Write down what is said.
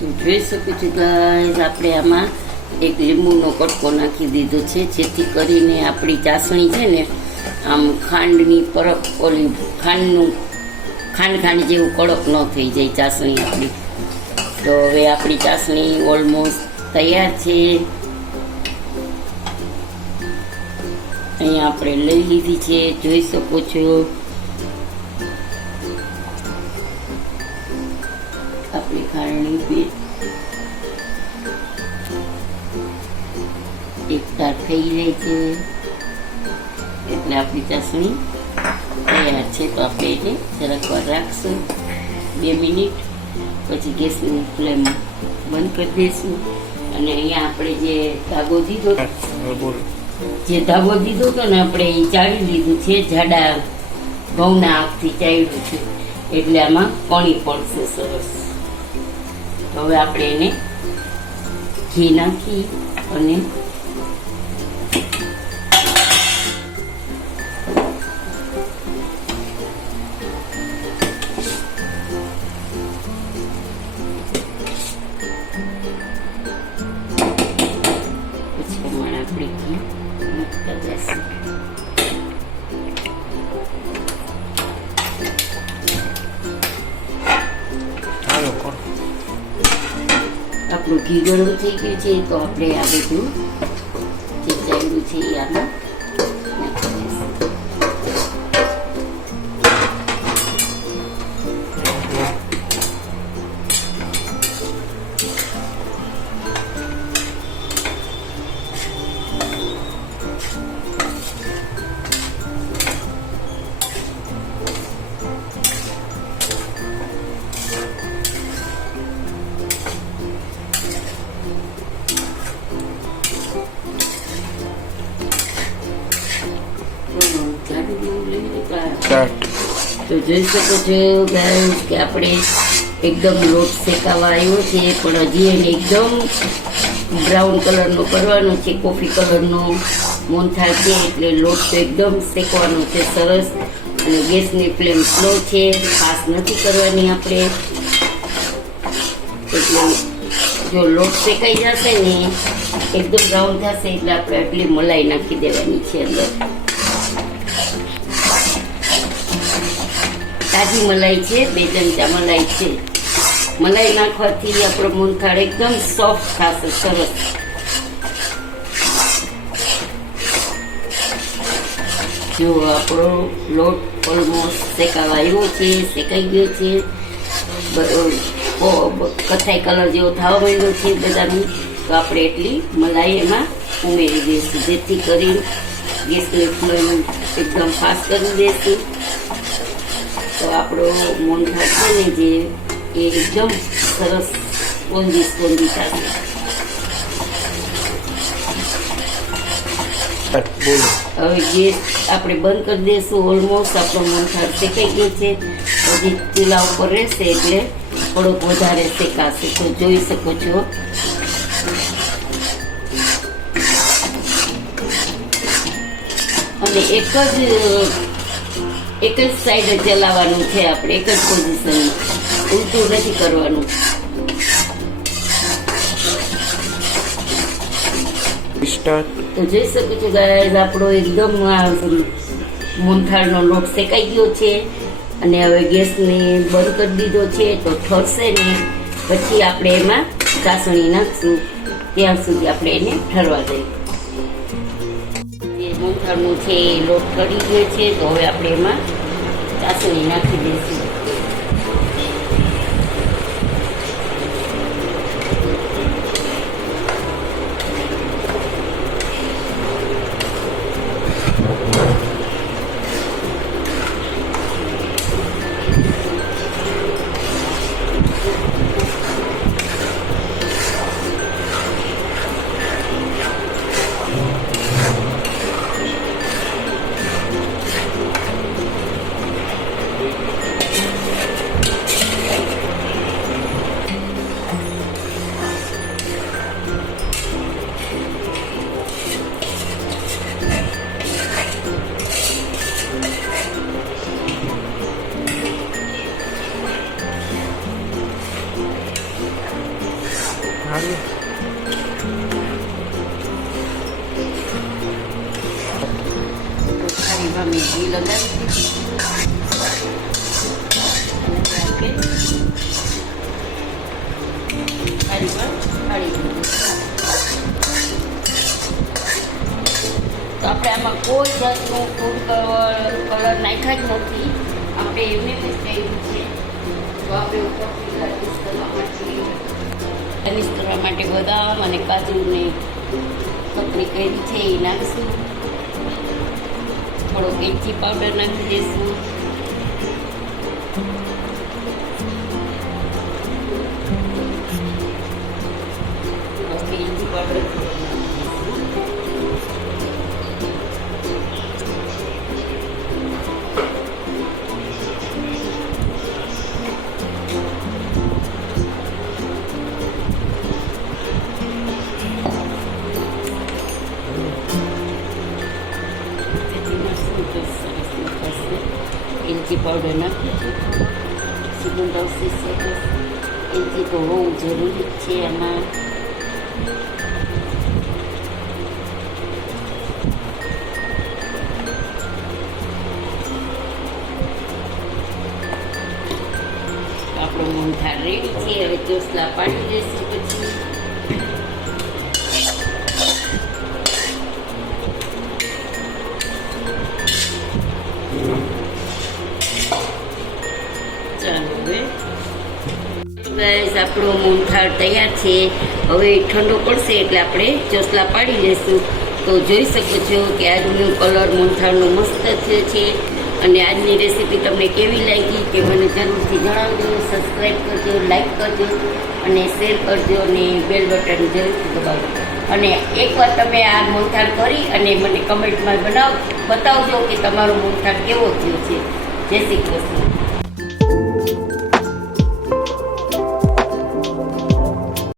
તો જોઈ શકું છું ગાઈસ, આપણે આમાં એક લીંબુનો કટકો નાખી દીધો છે, જેથી કરીને આપણી ચાસણી છે ને આમ ખાંડની પરબ ઓલી ખાંડ જેવું કડક ન થઈ જાય ચાસણી આપણી. તો હવે આપણી ચાસણી ઓલમોસ્ટ તૈયાર છે. અહીંયા આપણે લઈ લીધી છે, જોઈ શકો છો. આપણી ખાંડની એકતાર થઈ રહી છે, એટલે આપણી ચાસણી તૈયાર છે. તો આપણે એને જરાક વાર રાખશું, 2 મિનિટ, પછી ગેસની ફ્લેમ બંધ કરી દઈશું. અને અહીંયા આપણે જે ધાગો દીધો હતો ને આપણે એ ચાળી લીધું છે, જાડા ઘઉંના આગથી ચાળ્યું છે, એટલે આમાં કણી પડશે સરસ. તો હવે આપણે એને ઘી નાખી અને આપણું ઘી ગરમ થઈ ગયું છે. તો આપણે આ બધું જે ચાલ્યું છે એ આમાં નાખી દઈશું. તો જોઈ શકો છો ગાઈસ કે આપણે એકદમ લોટ શેકાવા આવ્યો છે, પણ હજી એને એકદમ બ્રાઉન કલરનો કરવાનો છે, કોફી કલરનો મોહનથાળ છે, એટલે લોટ તો એકદમ શેકવાનો છે સરસ. અને ગેસની ફ્લેમ સ્લો છે, ફાસ્ટ નથી કરવાની આપણે. એટલે જો લોટ શેકાઈ જશે ને એકદમ બ્રાઉન થશે એટલે આપણે આટલી મલાઈ નાખી દેવાની છે અંદર. તાજી મલાઈ છે, 2 ચમચા મલાઈ છે. મલાઈ નાખવાથી આપણો મોહનથાળ એકદમ સોફ્ટ થશે સરસ. જો આપણો લોટ ઓલમોસ્ટ શેકાવા આવ્યો છે, શેકાઈ ગયો છે, કથાઈ કલર જેવો થવા માંડ્યો છે બદામી. તો આપણે એટલી મલાઈ એમાં ઉમેરી દઈશું, જેથી કરી ગેસની ફ્લેમ એકદમ ફાસ્ટ કરી દઈશું. તો આપણો મોહનથાળ છે ને જે એ એકદમ સરસ સ્પોન્જી થશે. હવે ગેસ આપણે બંધ કરી દઈશું. ઓલમોસ્ટ આપણો મોહનથાળ શેકાઈ ગયો છે. હજી ચૂલા ઉપર રહેશે એટલે થોડોક વધારે શેકાશે. તો જોઈ શકો છો અને એક જ સાઈડ ચલાવવાનું છે આપણે, એક જ પોઝિશનમાં, ઉલટું નથી કરવાનું. તો જોઈ શકો છો ગાઈસ, આપણો એકદમ મોહનથાળનો લોટ શેકાઈ ગયો છે. અને હવે ગેસને બંધ કરી દીધો છે. તો ઠરશે ને પછી આપણે એમાં ચાસણી નાખશું, ત્યાં સુધી આપણે એને ઠરવા દઈએ. મોહનથાળનું છે એ લોટ ઠરી ગયો છે. તો હવે આપણે એમાં ચાસણી નાખી દઈશું. થાળીમાં મેં ઘી લગાવી દીધું. થાળીમાં ઢાળી દીધું. તો આપણે આમાં કોઈ જાતનું ફૂડ કલર નાખ્યા જ નથી. આપણે એમને જ કર્યું છે. તો આપણે ઉપરથી ગાર્નિશ કરવા માટે બદામ અને કાજુને કતરી કરી છે એ નાખીશું. થોડોક એલચી પાવડર નાખી દઈશું. એલચી પાવડર એલચી પાવડર નાખીશું. સુગંધ આવશે સરસ. એલચી તો હોવું જરૂરી જ છે આમાં. આપણો મોહનથાળ રેડી છે. હવે ચોસલા પાડી દઈશું. પછી ગાઈસ આપણો મોહનથાળ તૈયાર છે. હવે ઠંડો પડશે એટલે આપણે ચોસલા પાડી લઈશું. તો જોઈ શકો છો કે આજનું કલર મોહનથાળનો મસ્ત છે. અને આજની રેસીપી તમને કેવી લાગી કે મને જરૂરથી જણાવજો. સબસ્ક્રાઈબ કરજો, લાઈક કરજો અને શેર કરજો અને બેલ બટન જરૂરથી દબાવજો. અને એકવાર તમે આ મોહનથાળ કરી અને મને કમેન્ટમાં બતાવજો કે તમારો મોહનથાળ કેવો થયો છે. જય શ્રી કૃષ્ણ.